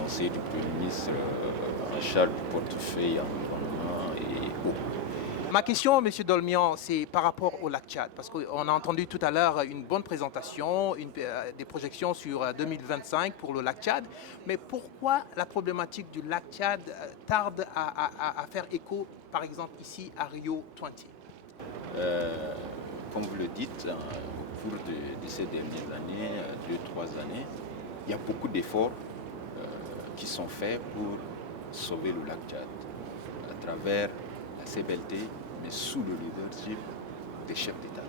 conseiller du Premier ministre en charge du portefeuille environnement et eau. Ma question, Monsieur Dolmian, c'est par rapport au lac Tchad, parce qu'on a entendu tout à l'heure une bonne présentation, des projections sur 2025 pour le lac Tchad, mais pourquoi la problématique du lac Tchad tarde à faire écho, par exemple ici à Rio 20? Comme vous le dites, au cours de ces dernières années, 2, 3 années, il y a beaucoup d'efforts qui sont faits pour sauver le lac Tchad à travers la CBLT, mais sous le leadership des chefs d'État.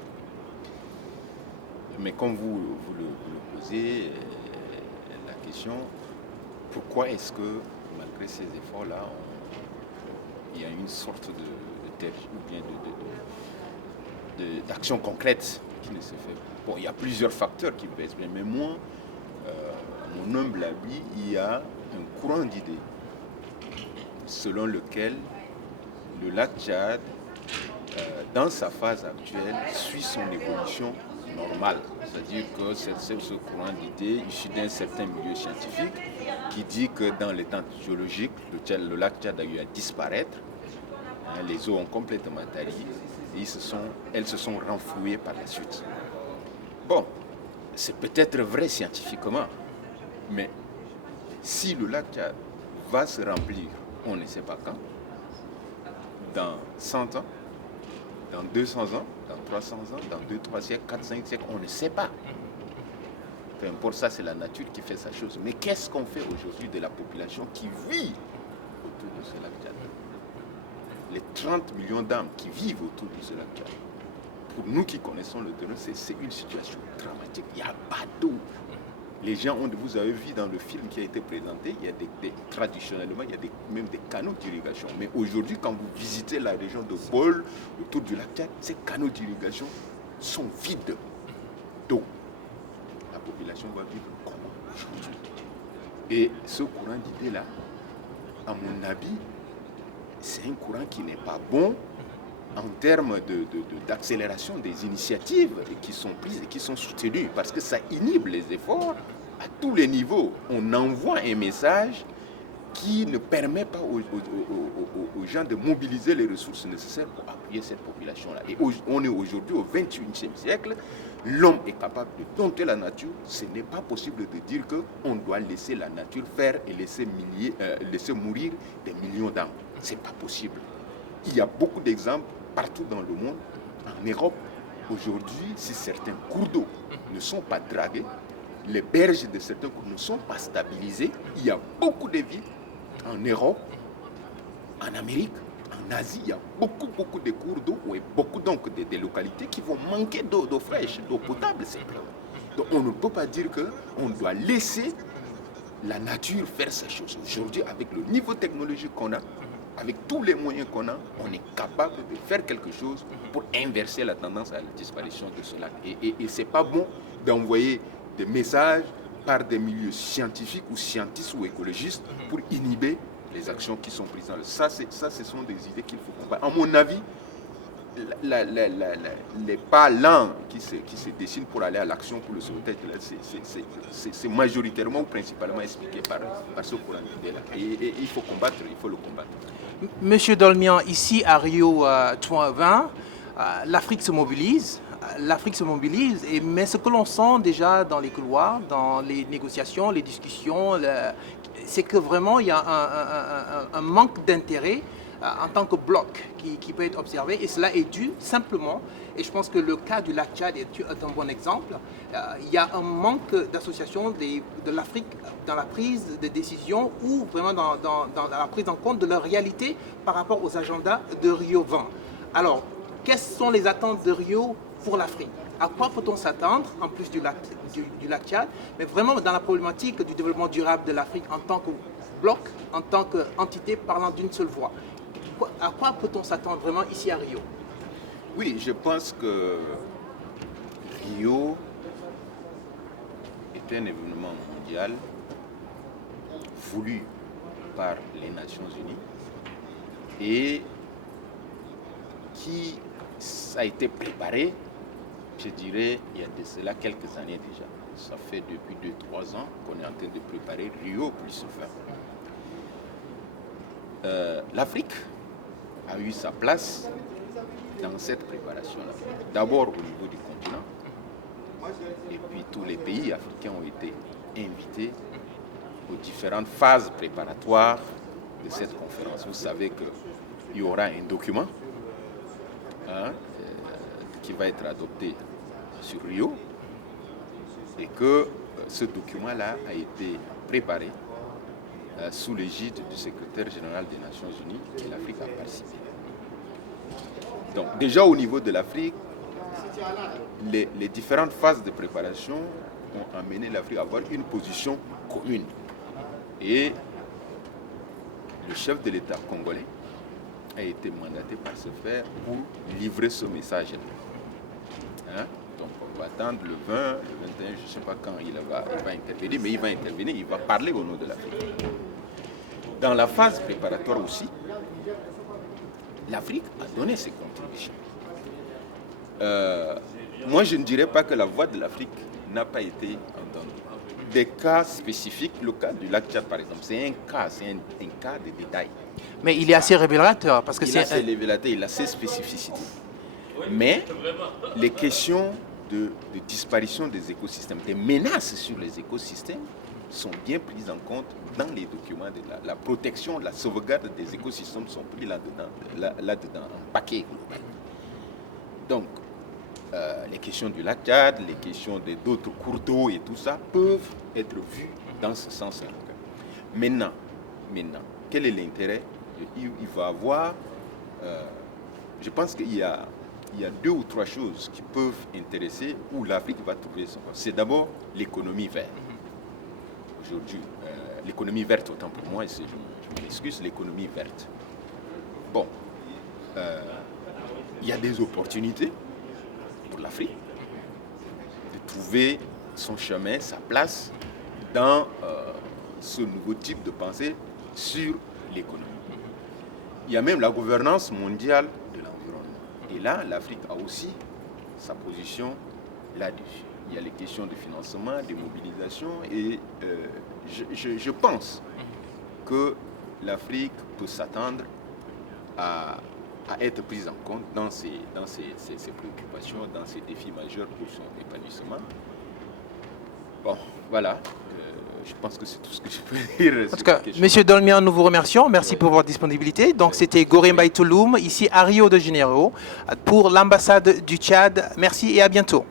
Mais comme vous le posez, la question, pourquoi est-ce que malgré ces efforts-là, il y a une sorte de ou bien d'action concrète qui ne se fait pas? Bon, il y a plusieurs facteurs qui pèsent, mais moi, à mon humble avis, il y a un courant d'idées selon lequel le lac Tchad, dans sa phase actuelle, suit son évolution normale. C'est-à-dire que c'est ce courant d'idées issu d'un certain milieu scientifique qui dit que dans les temps géologiques, le lac Tchad a eu à disparaître. Les eaux ont complètement tari et elles se sont renflouées par la suite. Bon, c'est peut-être vrai scientifiquement, mais si le lac Tchad va se remplir, on ne sait pas quand, dans 100 ans, dans 200 ans, dans 300 ans, dans 2, 3 siècles, 4, 5 siècles, on ne sait pas. Peu importe, ça c'est la nature qui fait sa chose. Mais qu'est-ce qu'on fait aujourd'hui de la population qui vit autour de ce lac Tchad? Les 30 millions d'âmes qui vivent autour de ce lac Tchad. Pour nous qui connaissons le terrain, c'est une situation dramatique. Il n'y a pas d'eau. Les gens, vous avez vu dans le film qui a été présenté, il y a traditionnellement, il y a même des canaux d'irrigation. Mais aujourd'hui, quand vous visitez la région de Bol, autour du lac Tchad, ces canaux d'irrigation sont vides d'eau. La population va vivre comment aujourd'hui? Et ce courant d'idées-là, à mon avis, c'est un courant qui n'est pas bon en termes d'accélération des initiatives qui sont prises et qui sont soutenues, parce que ça inhibe les efforts à tous les niveaux. On envoie un message qui ne permet pas aux gens de mobiliser les ressources nécessaires pour appuyer cette population-là. Et on est aujourd'hui au XXIe siècle, l'homme est capable de dompter la nature. Ce n'est pas possible de dire qu'on doit laisser la nature faire et laisser mourir des millions d'âmes. Ce n'est pas possible. Il y a beaucoup d'exemples partout dans le monde. En Europe, aujourd'hui, si certains cours d'eau ne sont pas dragués, les berges de certains cours ne sont pas stabilisées, il y a beaucoup de villes en Europe, en Amérique, en Asie, il y a beaucoup de cours d'eau et beaucoup donc de localités qui vont manquer d'eau fraîche, d'eau potable simplement. Donc on ne peut pas dire qu'on doit laisser la nature faire ses choses. Aujourd'hui, avec le niveau technologique qu'on a, avec tous les moyens qu'on a, on est capable de faire quelque chose pour inverser la tendance à la disparition de ce lac. Et ce n'est pas bon d'envoyer des messages par des milieux scientifiques ou scientistes ou écologistes pour inhiber les actions qui sont prises. Ça, ce sont des idées qu'il faut combattre. À mon avis, les pas lents qui se dessinent pour aller à l'action pour le sauvetage, c'est majoritairement ou principalement expliqué par ce courant d'idées-là. Et il faut le combattre. Monsieur Dolmian, ici à Rio 2020, l'Afrique se mobilise. Mais ce que l'on sent déjà dans les couloirs, dans les négociations, les discussions, c'est que vraiment il y a un manque d'intérêt en tant que bloc qui peut être observé, et cela est dû simplement, et je pense que le cas du lac Tchad est un bon exemple, il y a un manque d'association de l'Afrique dans la prise de décision ou vraiment dans la prise en compte de leur réalité par rapport aux agendas de Rio 20. Alors, quelles sont les attentes de Rio pour l'Afrique? À quoi peut-on s'attendre, en plus du lac Tchad, mais vraiment dans la problématique du développement durable de l'Afrique en tant que bloc, en tant qu'entité parlant d'une seule voix? À quoi peut-on s'attendre vraiment ici à Rio? Oui, je pense que Rio est un événement mondial voulu par les Nations Unies et qui a été préparé, je dirais, il y a de cela quelques années déjà. Ça fait depuis 2-3 ans qu'on est en train de préparer Rio +20. L'Afrique a eu sa place dans cette préparation-là. D'abord au niveau du continent, et puis tous les pays africains ont été invités aux différentes phases préparatoires de cette conférence. Vous savez qu'il y aura un document qui va être adopté sur Rio et que ce document-là a été préparé sous l'égide du secrétaire général des Nations Unies et l'Afrique a participé. Donc déjà au niveau de l'Afrique, les différentes phases de préparation ont amené l'Afrique à avoir une position commune. Et le chef de l'État congolais a été mandaté par ce faire pour livrer ce message-là. Donc on va attendre le 20, le 21, je ne sais pas quand il va intervenir, mais il va intervenir, il va parler au nom de l'Afrique. Dans la phase préparatoire aussi, l'Afrique a donné ses contributions. Moi, je ne dirais pas que la voix de l'Afrique n'a pas été entendue. Des cas spécifiques, le cas du lac Tchad par exemple, c'est un cas de détail. Mais il est assez révélateur parce que il est assez révélateur, il a ses spécificités. Mais les questions de disparition des écosystèmes, des menaces sur les écosystèmes sont bien prises en compte dans les documents de la protection, la sauvegarde des écosystèmes sont pris là-dedans, en paquet global. Donc, les questions du lac Tchad, les questions d'autres cours d'eau et tout ça peuvent être vues dans ce sens-là. Maintenant, quel est l'intérêt? Il va avoir, je pense qu'il y a 2 ou 3 choses qui peuvent intéresser où l'Afrique va trouver son poste. C'est d'abord l'économie verte. Aujourd'hui, l'économie verte, autant pour moi, je m'excuse, l'économie verte. Bon, il y a des opportunités pour l'Afrique de trouver son chemin, sa place dans ce nouveau type de pensée sur l'économie. Il y a même la gouvernance mondiale de l'environnement. Et là, l'Afrique a aussi sa position là-dessus. Il y a les questions de financement, de mobilisation et je pense que l'Afrique peut s'attendre à être prise en compte dans ses préoccupations, dans ses défis majeurs pour son épanouissement. Bon, voilà. Je pense que c'est tout ce que je peux dire. En tout cas, Monsieur Dolmian, nous vous remercions. Merci pour votre disponibilité. Donc, c'était Goré Mbaye Touloum, ici à Rio de Janeiro, pour l'ambassade du Tchad. Merci et à bientôt.